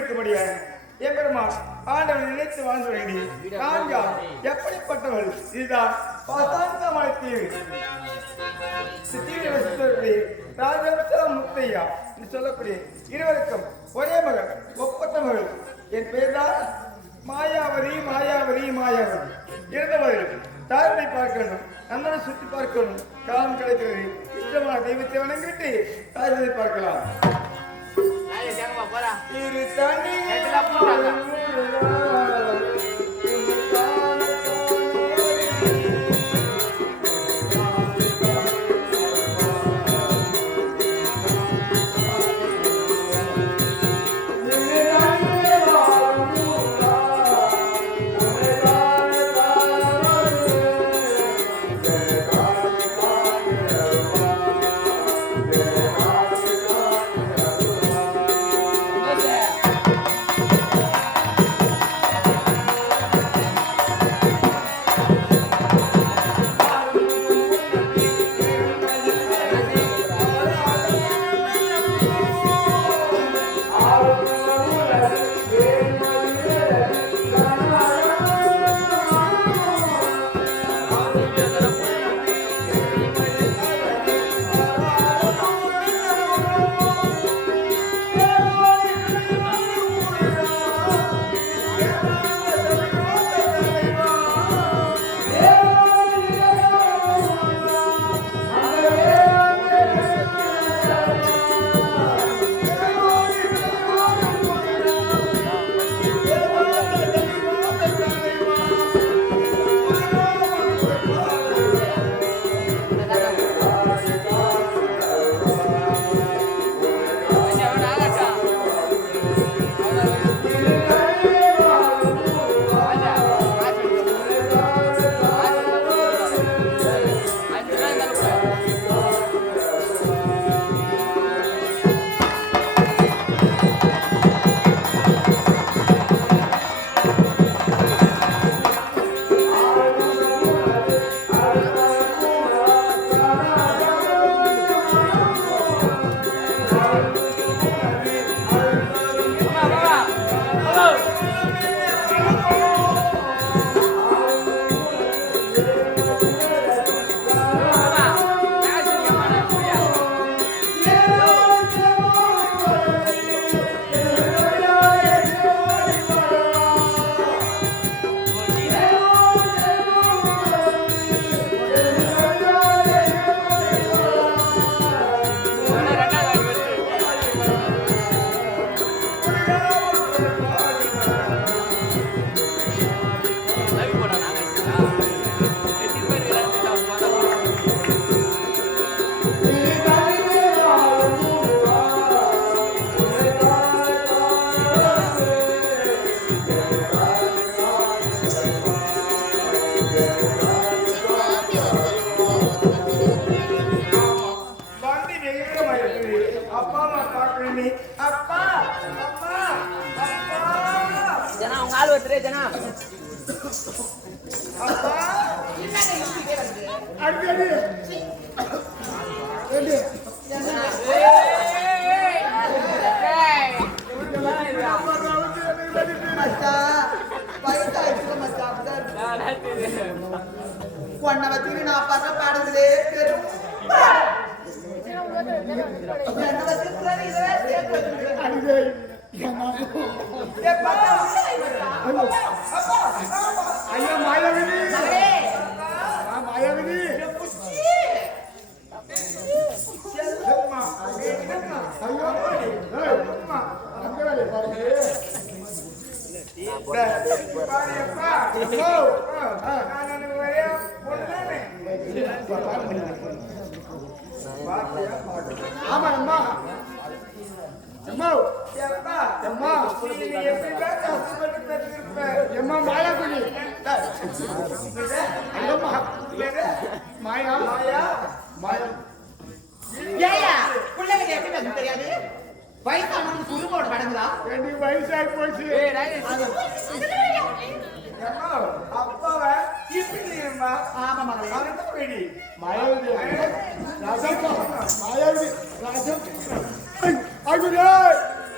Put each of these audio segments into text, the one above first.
இருக்கும்படியாக எம்பெருமான் ஆண்டவன் நினைத்து வாழ்ந்து வருகிறேன். நான் யார், எப்படிப்பட்டவள்? இதுதான் பாசாந்தமலை தீவு. தீவிர வசித்தவர்களே ராஜவம்ச முத்தையா என்று சொல்லக்கூடிய இருவருக்கும் ஒரே மகள், ஒப்பற்ற மகள். என் பெயர்தான் மாயாவதி. மாயாவதி மாயாவதி இருந்தவர்கள் தாழ்வை பார்க்க வேண்டும், நந்தனை சுற்றி பார்க்க வேண்டும். காலம் கிடைக்கிறது. இஷ்டமான தெய்வத்தை வணங்கிட்டு தாழ்வை பார்க்கலாம். இரு தனி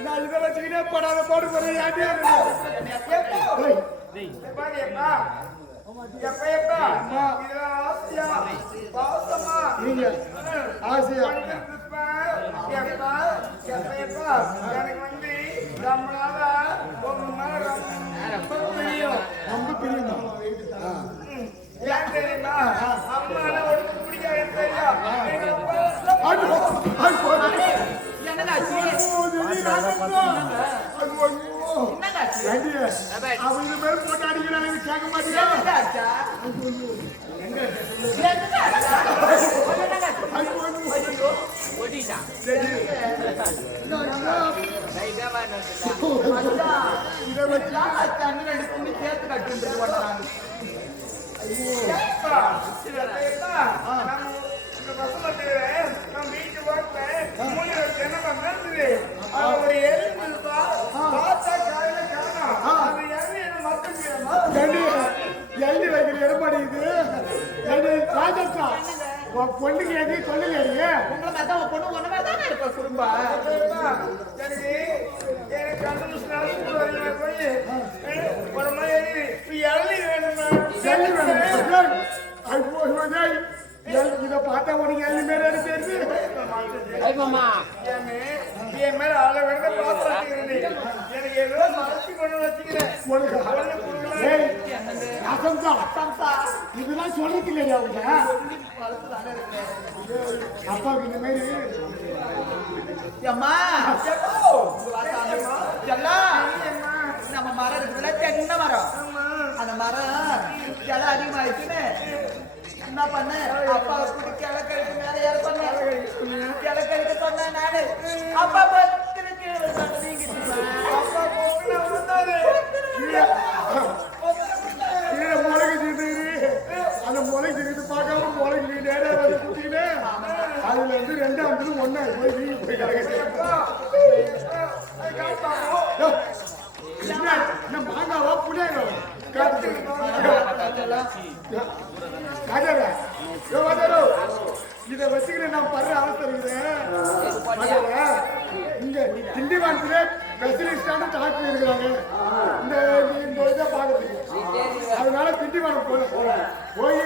நான் இதை வச்சுக்கிட்டே படாத பாடு போறேன் யாரு ஆசையா எனக்கு வந்து ரொம்ப நாளா ரொம்ப பிரியுமா ஏன் தெரியுமா அம்மா ஒடுக்க பிடிக்காது அவன் இது பேர் போட்டு அடிக்கிறான் கேட்க மாட்டேங்க எழுதி வைக்கிற எடப்பாடி இது ராஜஸ்தான் பொண்ணுக்கு எது சொல்லலையே பொண்ணு ஒண்ணுமே தானே இருப்ப குடும்பா இத பார்த்தா உனக்கு எழுதி மேல தெரியுது என் மேல ஆள வேണ്ട பாத்து எனக்கு ஏதோ மறைச்சு கொண்டு வச்சுக்கிறேன் இதெல்லாம் சொல்லிட்டு இல்லையா அவங்க அப்பாவுக்கு இந்த மாதிரி நம்ம மரம் இருக்குல்ல தென்னை மரம் அந்த மரம் ஜலம் அதிகமாயிடுச்சுன்னு என்ன பண்ண அப்பாவை கூட்டி கிழக்கழிக்கு மேல ஏற சொன்னேன் கிழக்கழிக்க சொன்னேன் நானு அப்பா முளைக்கு தீர்ந்து அந்த முளைக்கு தீர்ந்து பார்க்காம முளைக்கு நேரம் வந்து குட்டிக்கிட்டு அதுல இருந்து ரெண்டாவது ஒன்னா போய் வீடு போய் மாங்காவா புளியாங்கவா இதை வச்சுக்கிட்டு நான் படுற அவசரம் இருக்கிறேன் இங்க திண்டிவனத்துல ஸ்பெஷலிஸ்டான டாக்டர் இருக்கிறாங்க இந்த இதை பாக்குறதுக்கு அதனால திண்டிவனம் போனேன் போய்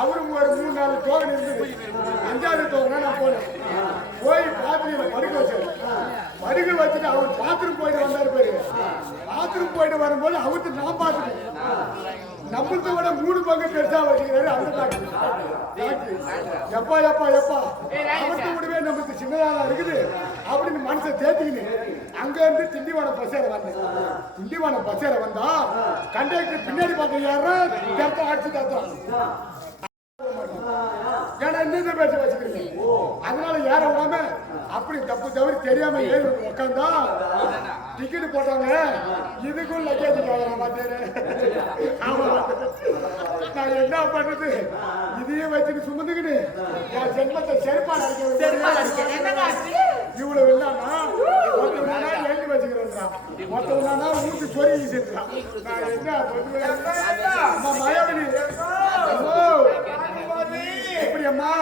அவரும் ஒரு 3-4 டோக்கன் இருந்தது 5வது டோக்கனா நான் போனேன் போய் பாத்ரூம்ல படுக்க வச்சுட்டு அவர் பாத்ரூம் போயிட்டு வந்தாரு பேரு பாத்ரூம் போயிட்டு வரும்போது அவருக்கு நான் பார்த்துட்டேன் நம்மளத்தை விட 3 பங்கு பெருசா வச்சுக்கிறாரு அந்த டாக்டர் எப்பா எப்பா எப்பா அவர்த்த விடவே நமக்கு சின்னதாக இருக்குது அப்படின்னு மனசை தேத்திக்கின்னு அங்க இருந்து திண்டிவனம் பஸ்ஸேற வந்தேன் திண்டிவனம் பஸ்ஸேற வந்தா கண்டக்டர் பின்னாடி பார்த்து யாரும் தத்தம் அடிச்சு தத்தம் ஏன்னா இந்த பேச்சு வச்சுக்கிறீங்க அதனால யார விடாம அப்படி தப்பு தவறி தெரியாம ஏறி உட்காந்தா டிக்கெட் போட்டாங்க இதுக்கும் லக்கேஜ் நான் என்ன பண்றது இதையும் வச்சுட்டு சுமந்துக்கிட்டு என் ஜென்மத்தை செருப்பால் இவ்வளவு இல்லாமா ஒருத்தவனா எழுதி வச்சுக்கிறேன் மொத்தவனா ஊருக்கு சொருகி செஞ்சான் நான் என்ன பண்ணுவேன் மயாவதி எப்படி அம்மா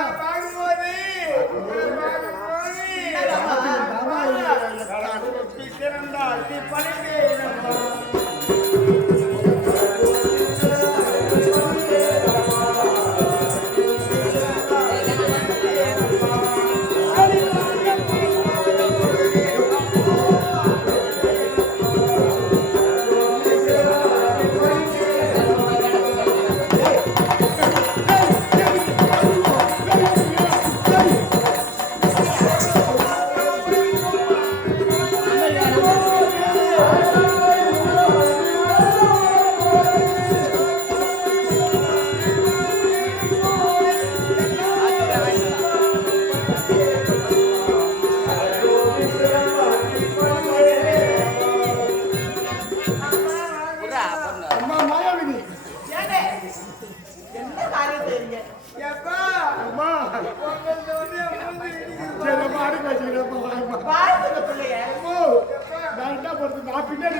பின்னாடி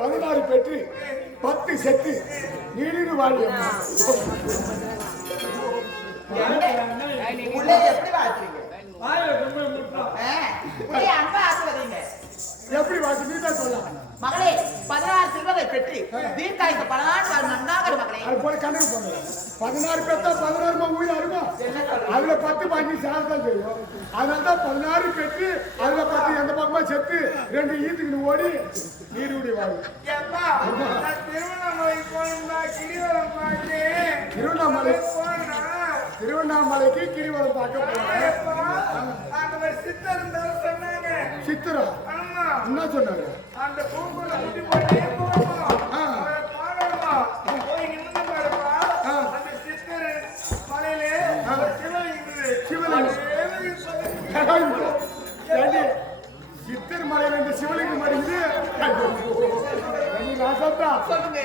16 பெற்று 10 செத்து நீடு வாழி எப்படி பார்த்து நீ தான் சொல்லலாம். மகளே 16 செல்வங்களை பெற்று தீர்க்காயுச பல நாள் நன்னாக மகளே. அது போல கணக்கு போங்க. 16 பெத்தா 16 உயிர் இருக்கும். அதுல 10 பாக்கி சார்தான் தெரியும். அதனாலதான் 16 பெற்று அதுல 10 எந்த பக்கமா செத்து 2 ஈத்துக்கு ஓடி நீருடி வாழு. ஏப்பா, நான் திருவண்ணாமலை போனா கிரிவலம் பார்த்தேன். திருவண்ணாமலைக்கு கிரிவலம் பார்க்க போறேன். ஏப்பா, அங்க ஒரு சித்தர் இருந்தாலும் சொன்னாங்க. சித்திரா ஆமா, என்ன சொன்னாரு? அந்த பூங்குள்ள முடி போட்டே போகணும். அவரை பார்க்கணுமா? போய் நின்னு பாருப்பா. அந்த சித்தர் மலையிலே ஒரு சிவலிங்கம் இருக்குது. சிவலிங்கம். ஏண்டி, சித்தர் மலையில இந்த சிவலிங்கம் வருது. சொல்லுங்க.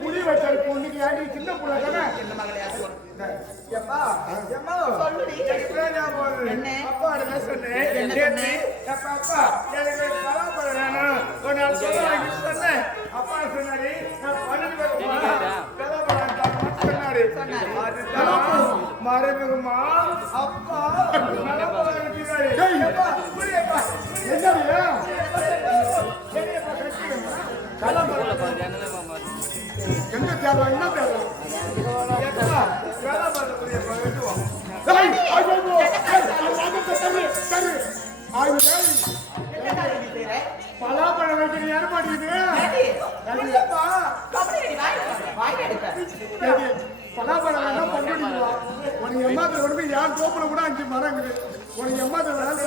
புலி வச்சாரு பொண்ணுக்கு ஏண்டி சின்ன புள்ள தானே? என்ன மகளே அது ஒரு- ஏப்பா, ஏம்மா, சொல்லுடி. இப்பதான் ஞாபகம் வருது. என்ன? அப்பா என்ன சொன்னேன்? என்ன நேத்து, சொன்னேன்? ஏப்பா, அப்பா, எனக்கு ஒரு பலாப்பழம் வேணும். ஒரு நாள் சொல்லுவாங்க சொன்னேன். அப்பா சொன்னாரு, நான் 12 பலாப்பழம் தாங்கன்னு சொன்னாரு. அதுதான் மறைமுகமா அப்பா பலாப்பழம் அனுப்பினாரு. டேய். ஏப்பா, புரியப்பா, என்னடி? எங்க தேவை என்ன தேவை? ஏப்பா, பலாப்பழம் புரியப்பா, வெட்டுவோம். ஏய், ஐயோ, சரி, சரி. ஐயோ, ஏய், என்ன காரியம் நீ செய்ற? பலாப்பழம் வைக்கிற ஏற்பாடு ஏண்டி? புரியப்பா, கபடி அடி வாய் எடுப்ப. பலாப்பழம் வேணா பண்ணிடுவா. உனக்கு எம்மாத்திர கொண்டு போய் என் தோப்புல கூட 5 மரம் இருக்குது. உனக்கு எம்மாத்திர வேணாம்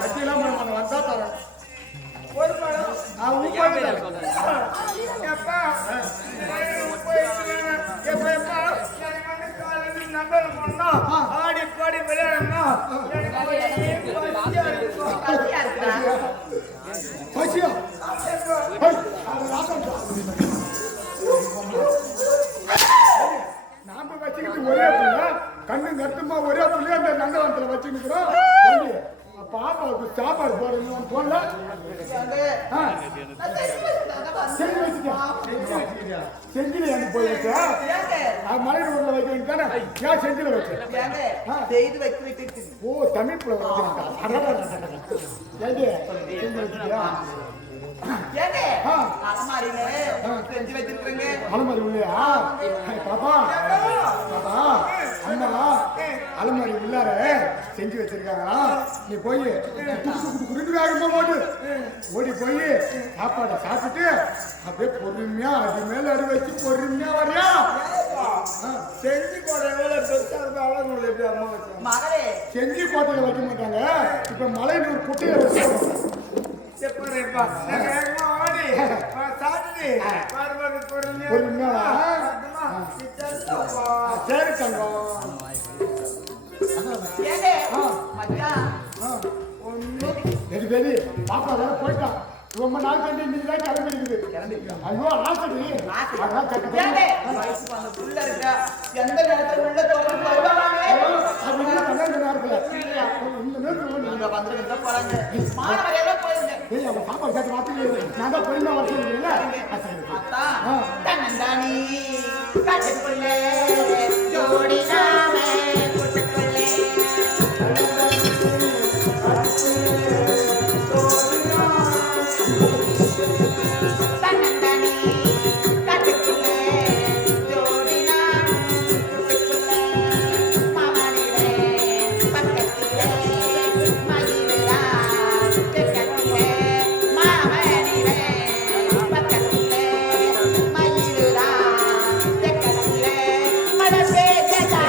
கட்சியெல்லாம் வந்தா தரேன். ஒரு பழம். உப்பாடு எப்பா, எப்பா, எப்பா, எனக்கு வந்து காலையில நம்பர் பண்ணோம். ஆடி பாடி விளையாடணும். எனக்கு பசியா இருக்கும். பசியா இருக்குடா. பசியா? நாம வச்சுக்கிட்டு ஒரே பிள்ளை கண்ணு கட்டுமா ஒரே பிள்ளை அந்த நந்தவனத்துல வச்சுக்கிறோம். பாப்பாவுக்கு சாப்பாடு போடுறீங்க போடல. செஞ்சு வச்சுட்டியா? செஞ்சில எனக்கு போய் வச்சா அது மலை ரோட்ல வைக்க வேண்டியதானே? ஏன் செஞ்சில வச்ச? செய்து வைத்து விட்டு ஓ, தமிழ் பிள்ளை வச்சுக்கிட்டா. ஏண்டி செஞ்சு வச்சுட்டியா? ஏங்க அலமாரியில செஞ்சு வச்சிருக்கீங்க. அலமாரி உள்ளையா? பாப்பா பாப்பா அம்மா அலமாரி உள்ளார செஞ்சு வச்சிருக்காங்களா? நீ போய் குடுக்கு வேகமா போட்டு ஓடி போய் சாப்பாடை சாப்பிட்டுட்டு அப்படியே பொறுமையா அது மேல அடி வச்சு பொறுமையா வரியா? செஞ்சு போட வேலை பெருசா இருக்கும். அவ்வளவு எப்படி அம்மா வச்சாங்க? மகளே செஞ்சு கோட்டையில வைக்க மாட்டாங்க. இப்ப மலையில ஒரு குட்டையில வச்சு எப்பா, வேகமா ஆடி சாப்பிட்டு பாரு பொறுமையா வா. சரி தங்கம். ஏங்க மச்சான் சரி சரி பாப்பா வேற போயிட்டான். ரொம்ப நாள் கண்டு இன்னைக்கு தான் கிளம்பிருக்குது. ஐயோ ஆசடி அதான் கட்டு. ஏங்க வயசுக்கு அந்த புள்ள இருக்க எந்த நேரத்துல உள்ள தோணும் வருவாங்க. அது என்ன கல்யாண நேரத்துல இந்த நேரத்துல நீங்க வந்துருங்க போறாங்க. மாணவரையெல்லாம் போயிருங்க. ஏய் அவன் சாப்பாடு கேட்டு பார்த்து நான் தான் பொறுமையா வரீங்களா? அத்தா தன்னந்தானி காட்டுக்குள்ளே ஜோடி நாம கூட்டுக்குள்ளே தன்னந்தானி காட்டுக்குள்ளே ஜோடி நாம கூட்டுக்குள்ளே மாமனிலே பக்கத்திலே மயிலா தெக்கத்திலே மாமனிலே பக்கத்திலே மயிலா தெக்கத்திலே மடசே ஜகா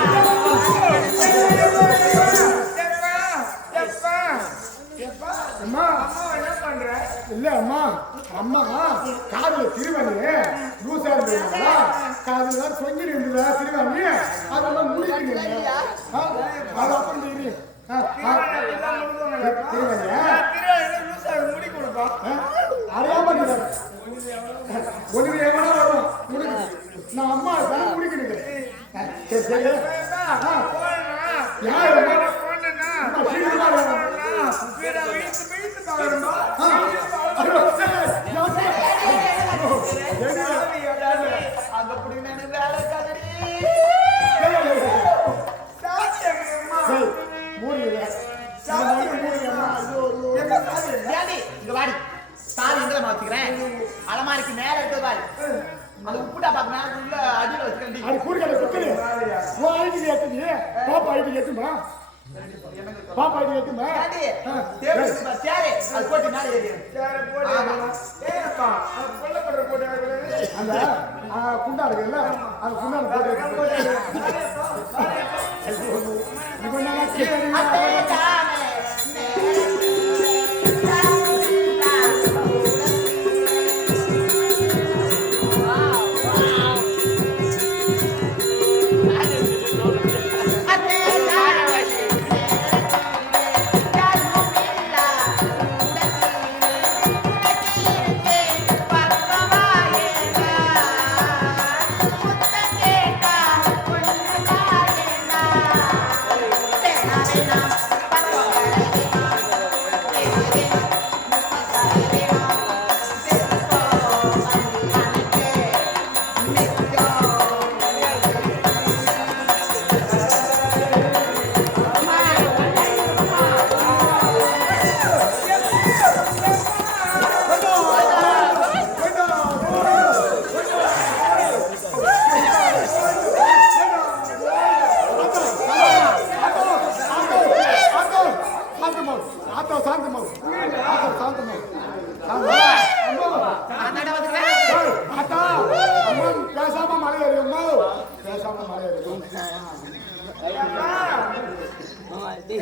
அம்மா என்ன பண்ற? இல்ல அம்மா அம்மா காதுல திருவாணி லூசா இருந்ததுங்களா? காதுல சொங்கி இருந்ததா திருவாணி அதெல்லாம் முடிக்கிறீங்க. அது அப்புறம் திருவாணியா முடி கொடுப்பா. அறியாம ஒன்று எவனா வரும் முடிக்கு. நான் அம்மா தான் முடிக்கிறேன். சரி சரி யார் அம்மா சீக்கிரமா வரணும். அங்க புடிங்க வேலை கதடி மூடி எங்க சாவி? ஏண்டி, இங்க வாடி. சாவி எங்க தெரியுமா வச்சுக்கிறேன்? அலமாரிக்கு மேல இருக்குது பாரு. அந்த உப்பு டப்பாக்கு மேல உள்ள அடியில வச்சுக்கிறேன்டி. அது கூறுகளை குத்துரு. உன் ஐடி ஏத்துது. பாப்பா ஐடி ஏத்துமா? பாப்பா ஐடி ஏத்துமா? ஏண்டி, டேபிள் இருக்கு பாரு, சேரு. அது போட்டு மேல ஏறி. சேர போடு. ஏப்பா, அந்த கொல்லப்படுற போட்டு ஆகுறது. அந்த குண்டா இருக்குல்ல, அந்த குண்டால போட்டு இவன் நல்லா கேட்கறீங்க. அத்தே தானே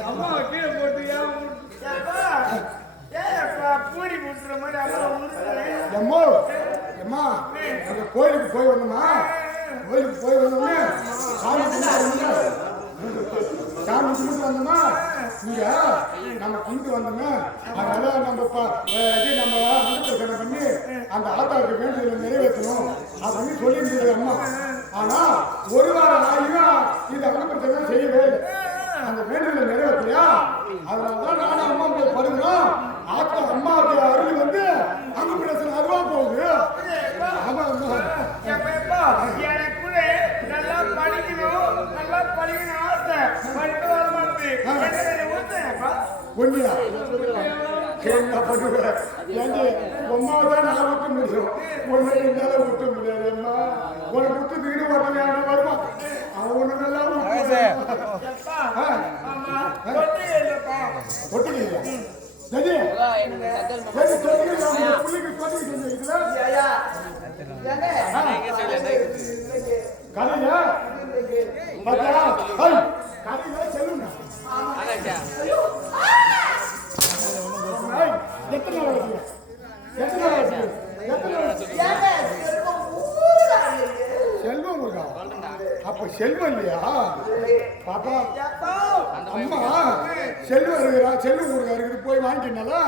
அம்மா கீழே போட்டு ஏப்பா பூரி போட்டுற மாதிரி எம்மோ எம்மா அந்த கோயிலுக்கு போய் வந்தோமா கோயிலுக்கு போய் வந்தோம்னா சாமி கும்பிட்டு வந்தோமா இங்க நம்ம கும்பிட்டு வந்தோமே அதனால நம்ம இது நம்ம அனுப்பிச்சனை பண்ணி அந்த ஆத்தாவுக்கு வேண்டியதை நிறைவேற்றணும் அப்படின்னு சொல்லியிருந்தது அம்மா ஆனா ஒரு வாரம் ஆகியும் இந்த அனுப்பிச்சனை செய்யவே இல்லை அந்த வேண்டுதலை நிறைவேற்றலையா அதனாலதான் நானும் அம்மா போய் படுகிறோம் ஆத்தா அம்மாவுக்கு அருள் வந்து அங்க பிரச்சனை அதுவா போகுது ஆமா எனக்கு நல்லா படிக்கணும் ஆசை படிக்க வர மாட்டேன் ஒன்றியா கேள்வி பண்ணுவேன் ஏன்டி அம்மாவை தான் நான் விட்டு முடியும் ஒன்னு என்னால விட்டு முடியாது அம்மா உனக்கு விட்டு வீடு வரலையான வருமா அவன் ஒண்ணு நல்லா ஒட்டுக்கலையா சரி பிள்ளைக்கு கதையா பாத்தியா கதையா சொல்லுங்க எத்தனை நாள் வச்சுக்க எத்தனை நாள் வச்சுக்க எத்தனை நாள் செல்வம் இருக்கா அப்ப செல்வம் இல்லையா பாப்பா அம்மா செல்வம் இருக்கிறா செல்வம் ஊருக்கா இருக்குது போய் வாங்கிக்கினாலா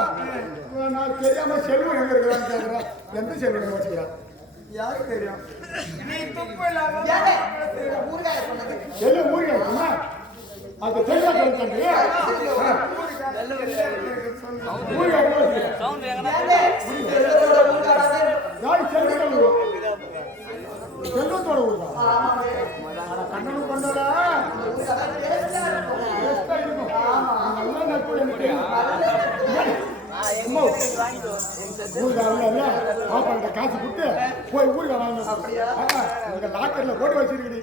நான் தெரியாம செல்வம் எங்க இருக்கிறான்னு கேட்கிறேன் எந்த செல்வம் வச்சுக்கிறேன் யாருக்கு தெரியும் நீ துப்பு இல்லாம செல்வம் ஊருக்கா இருக்குமா அது தெரியா தம்பி செல்வத்தோட ஊருக்கா கண்ணனும் கொண்டதா நல்லா நட்பு எனக்கு பாப்பாட்ட காசு கொடுத்து போய் ஊருக்கா வாங்க லாக்கர்ல போட்டு வச்சிருக்கீங்க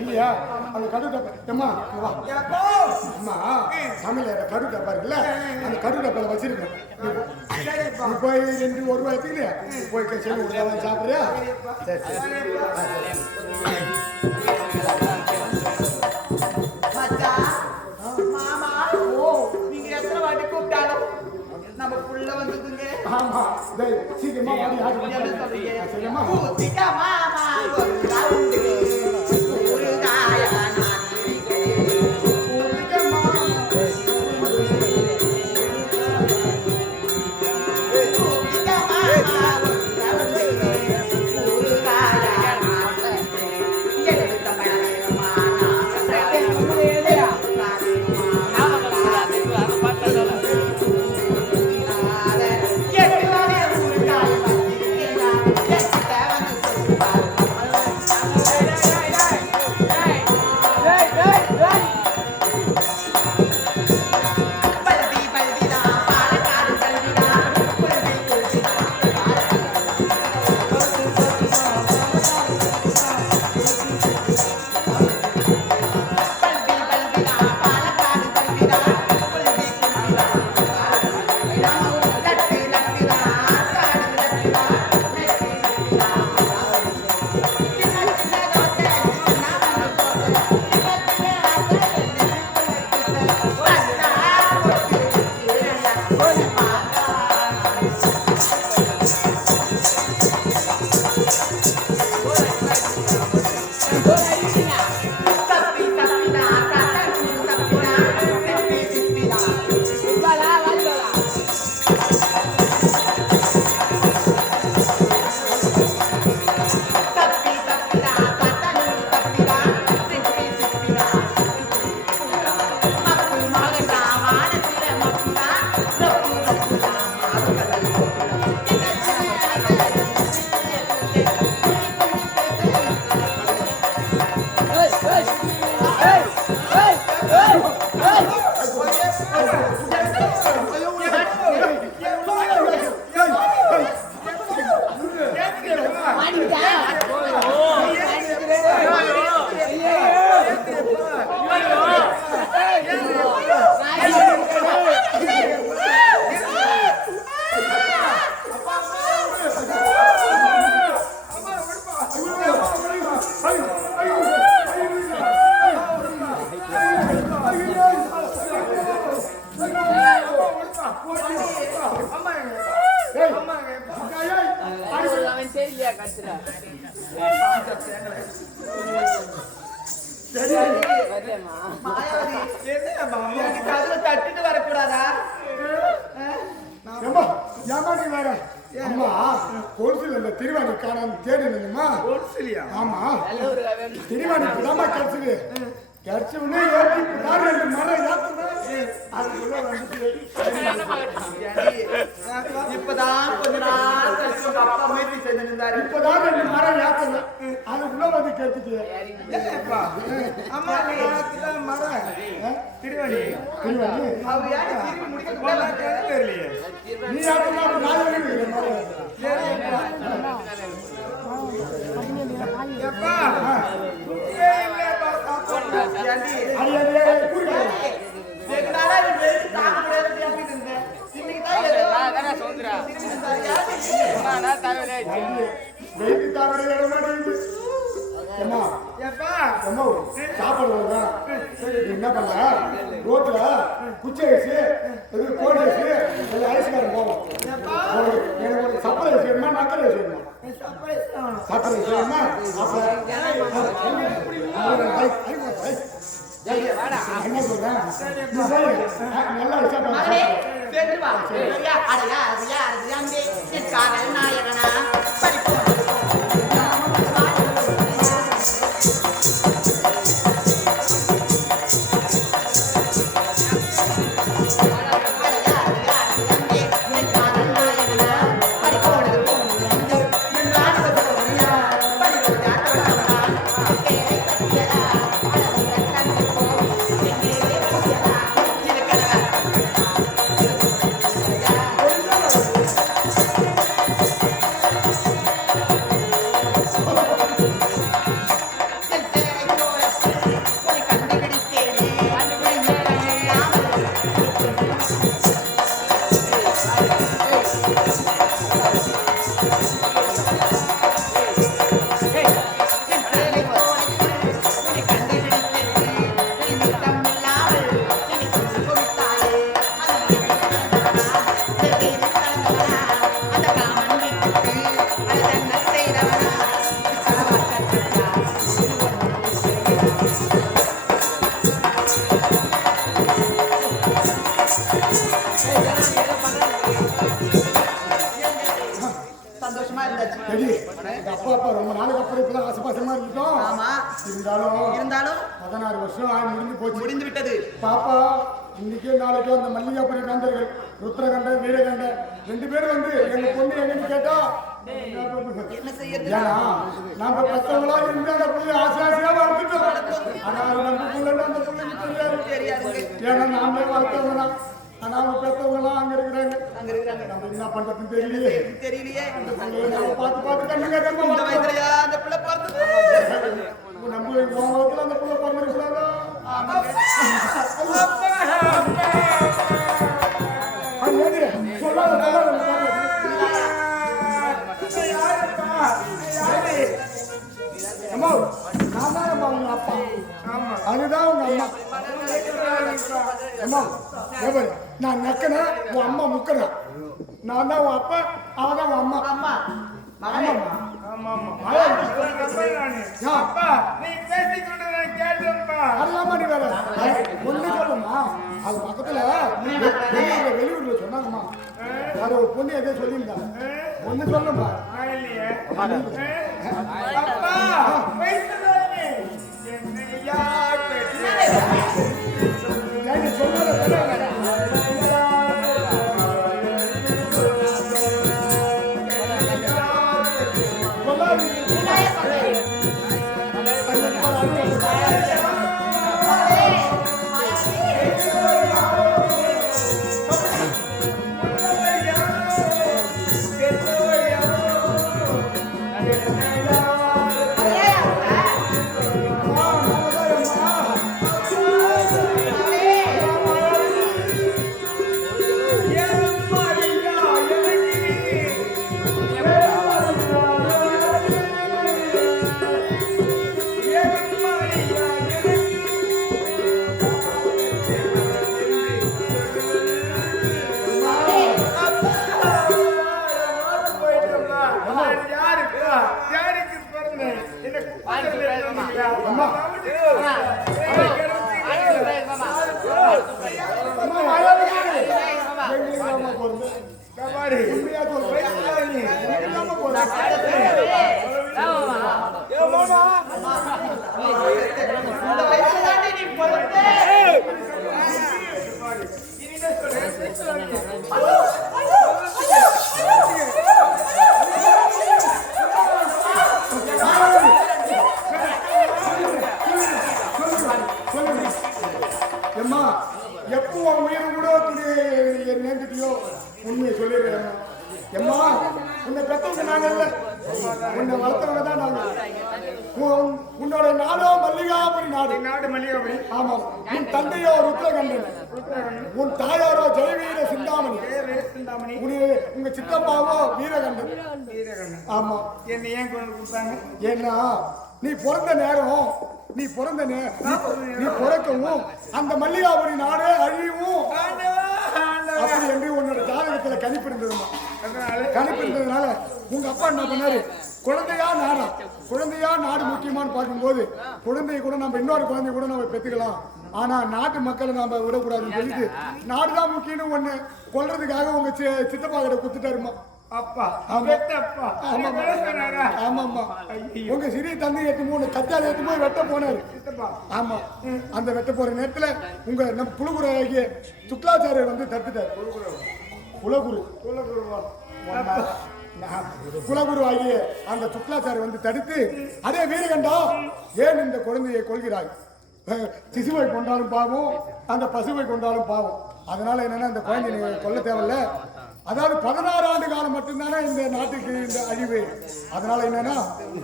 இல்லையா அந்த கடு டப்பா அம்மா தமிழ்ல கடு டப்பா இருக்குல்ல அந்த கடு டப்பால வச்சிருக்கேன் நீ போய் 2 ரூபாய் எடுத்துக்கிட்டு போய் செல்லு சாப்பிடுறியா நம்ம புள்ள வந்ததுங்க ஆமா சீக்கிரமா மாமா ஒரு ரவுண்டு ஒரு காயா என்னம்மா எனக்கு கதவை தட்டிட்டு வரக்கூடாதா? ஏம்மா, ஏம்மா நீ வேற? அம்மா, கோல்சில் இந்த திருவாணி காணாம தேடி நின்னுமா? கோல்சிலியா? ஆமா. திருவாணி இப்பதாம்மா கிடைச்சது. கிடைச்ச உடனே ஏத்தி இப்பதான் 2 மரம் ஏத்துனா, அதுக்குள்ள வந்துச்சு. இப்பதான் கொஞ்ச நாள் கழிச்சு உங்க அப்பா முயற்சி செஞ்சு நின்றாரு. இப்பதான் 2 மரம் ஏத்துனா, அதுக்குள்ள வந்து கெடுத்துச்சு. ஏப்பா அம்மா நான் மரம் திருவாணி திருவாணி அவர் யாரு திரும்பி முடிக்க தெரியலையே. நீ ஏத்துனா அப்ப நான் எப்படி மரம்? ஏப்பா என்ன பண்ண ரோட்ல குச்சி வச்சு கோடி வச்சு ஐஸ்காரம் போவோம். எனக்கு சப்பரை செய்யணுமா நக்கரை செய்யணுமா? சப்பரை செய்யணுமா? என்ன சொல்றேன் நல்லா மகனே சென்று வா. ஐயா அடையா ஐயா அடையாண்டே என் காதல் நாயகனா பரிபூர்ண அப்பா ரொம்ப நாளுக்கு அப்புறம் இப்பதான் ஆசபாசமா இருக்கோம். ஆமா இருந்தாலும் 16 வருஷம் முடிஞ்சு போச்சு. முடிந்து விட்டது. பாப்பா இன்னைக்கே நாளைக்கோ அந்த மல்லிகாபுரி கந்தர்கள் ருத்ரகண்டன் வீரகண்டன் 2 பேரும் வந்து எங்க பொண்ணு எங்கன்னு கேட்டா என்ன செய்யறது? ஏன்னா நாம பெற்றவங்களா இருந்து அந்த புள்ளி ஆசையா வளர்த்துட்டோம். ஆனா நம்ம புள்ள அந்த புள்ளைக்கு தெரியாது. ஏன்னா நாமளே வளர்த்தவங்க ஆனா அவங்க பெற்றவங்களாம் அங்க இருக்கிறாங்க. நம்ம என்ன பண்றதுன்னு தெரியலையே. அந்த பிள்ளைய நம்ம பார்த்து கண்ணுங்க இந்த வயசுலயா அந்த பிள்ளை பார்த்தது? நம்ம உலகத்துல அந்த பிள்ளை பிறந்திருக்கூடாதா? அதுதான் உங்க அம்மா. நான் நக்கன உன் அம்மா முக்கன. நான் தான் உன் அப்பா, அவன் தான் உன் அம்மா. அம்மா அதெல்லாமா நீ வேற ஒண்ணு சொல்லுமா? அது பக்கத்துல வெளியூர்ல சொன்னாங்கம்மா. அது ஒரு பொண்ணு எதோ சொல்லியிருந்தாங்க. ஒண்ணு சொல்லுமா? எப்போ உன் உயிரை கூட நேர்ந்துட்டியோ உண்மையை சொல்லிடுறேன். எம்மா உன்னை பெற்றவங்க நாங்க இல்ல, உன்னை வளர்த்தவங்க தான் நாங்க. உன்னோட நாடோ மல்லிகாபுரி நாடு. நாடு மல்லிகாபுரி. ஆமா. உன் தந்தையோ ருத்ரகண்டன், உன் தாயாரோ ஜெயவீர சிந்தாமணி, உங்க சித்தப்பாவோ வீரகண்டன். ஆமா. என்ன ஏன் கொடுத்தாங்க? ஏன்னா நீ பிறந்த நேரம், நீ பிறக்கவும் அந்த மல்லிகாபுரி நாடே அழியவும் அப்படி என்று உன்னோட ஜாதகத்துல கணிப்பு இருந்ததுமா. கணிப்பு இருந்ததுனால உங்க அப்பா என்ன பண்ணாரு, குழந்தையா நாடு முக்கியமானு பார்க்கும்போது குழந்தைய கூட நம்ம இன்னொரு குழந்தைய கூட நம்ம பெற்றுக்கலாம், ஆனா நாட்டு மக்களை நாம விடக்கூடாதுன்னு சொல்லிட்டு நாடுதான் முக்கியம்னு ஒண்ணு கொல்றதுக்காக உங்க சித்தப்பா கிட்ட குத்துட்டாருமா. அப்பா ஆமாம்மா. உங்க சிறிய தந்தை எட்டு கத்தால எட்டு போய் வெட்ட போனாரு. ஆமா. அந்த வெட்ட போற நேரத்துல உங்க நம்ம புலகுரு ஆகிய சுக்லாச்சாரியர் வந்து தடுத்துட்டாரு. குலகுரு ஆகிய அந்த சுக்லாச்சாரியர் வந்து தடுத்து, அதே வீரகண்டா ஏன் இந்த குழந்தையை கொள்கிறாய், சிசுவை கொண்டாலும் பாவம், அந்த பசுவை கொண்டாலும் பாவம், அதனால என்னன்னா இந்த குழந்தைய நீங்க கொல்ல தேவையில்ல. அதாவது 16 ஆண்டு காலம் மட்டும்தானே இந்த நாட்டுக்கு இந்த அழிவு. அதனால என்னன்னா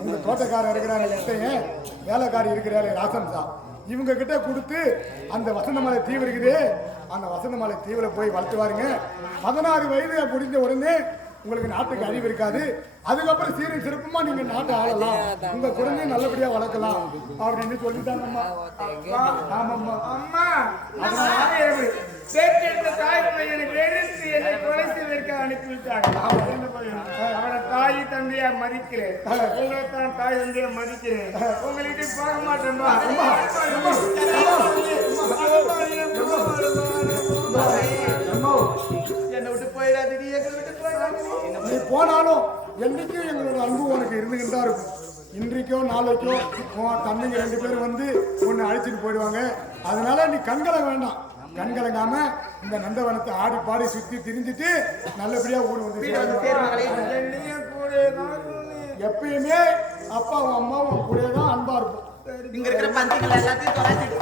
உங்க தோட்டக்காரர் இருக்கிறாரு எட்டையன், வேலைக்காரி இருக்கிறாரு ராசம்சா, இவங்க கிட்ட கொடுத்து அந்த வசந்தமலை தீவு இருக்குது, அந்த வசந்தமலை தீவுல போய் வளர்த்து வாருங்க. 16 வயது முடிஞ்ச உடனே உங்களுக்கு நாட்டுக்கு அழிவு இருக்காது. அதுக்கப்புறம் சீரும் சிறப்புமா நீங்க நாட்டை ஆளலாம், உங்க குழந்தைய நல்லபடியா வளர்க்கலாம் அப்படின்னு சொல்லிட்டாங்கம்மா. ஆமாம்மா. அம்மா தாய் பையனை வெறுத்து என்னை கொலை செய்வதற்கு அனுப்பிவிட்டாங்க. அவனை தாய் தந்தையா மதிக்கிறேன், உங்களை தான் தாய் தந்தையா மதிக்கிறேன், உங்களுக்கு பார்க்க மாட்டேன்பா. என்னை விட்டு போயிடாது, நீ போனாலும் என்னைக்கும் எங்களோட அன்பு உனக்கு இருந்துகிட்டு தான் இருக்கும். இன்றைக்கோ நாளைக்கோ தம்பிங்க 2 பேரும் வந்து உன்னை அழைச்சிட்டு போயிடுவாங்க. அதனால நீ கண்கலங்க வேண்டாம். கண்கலங்காம இந்த நந்தவனத்தை ஆடி பாடி சுத்தி திரிஞ்சிட்டு நல்லபடியா ஊர் வந்து எப்பயுமே அப்பாவும் அம்மாவும் கூட தான் அன்பா இருக்கும். இங்க இருக்கிற பந்திகள் எல்லாத்தையும் தொலைச்சிட்டு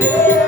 Yeah.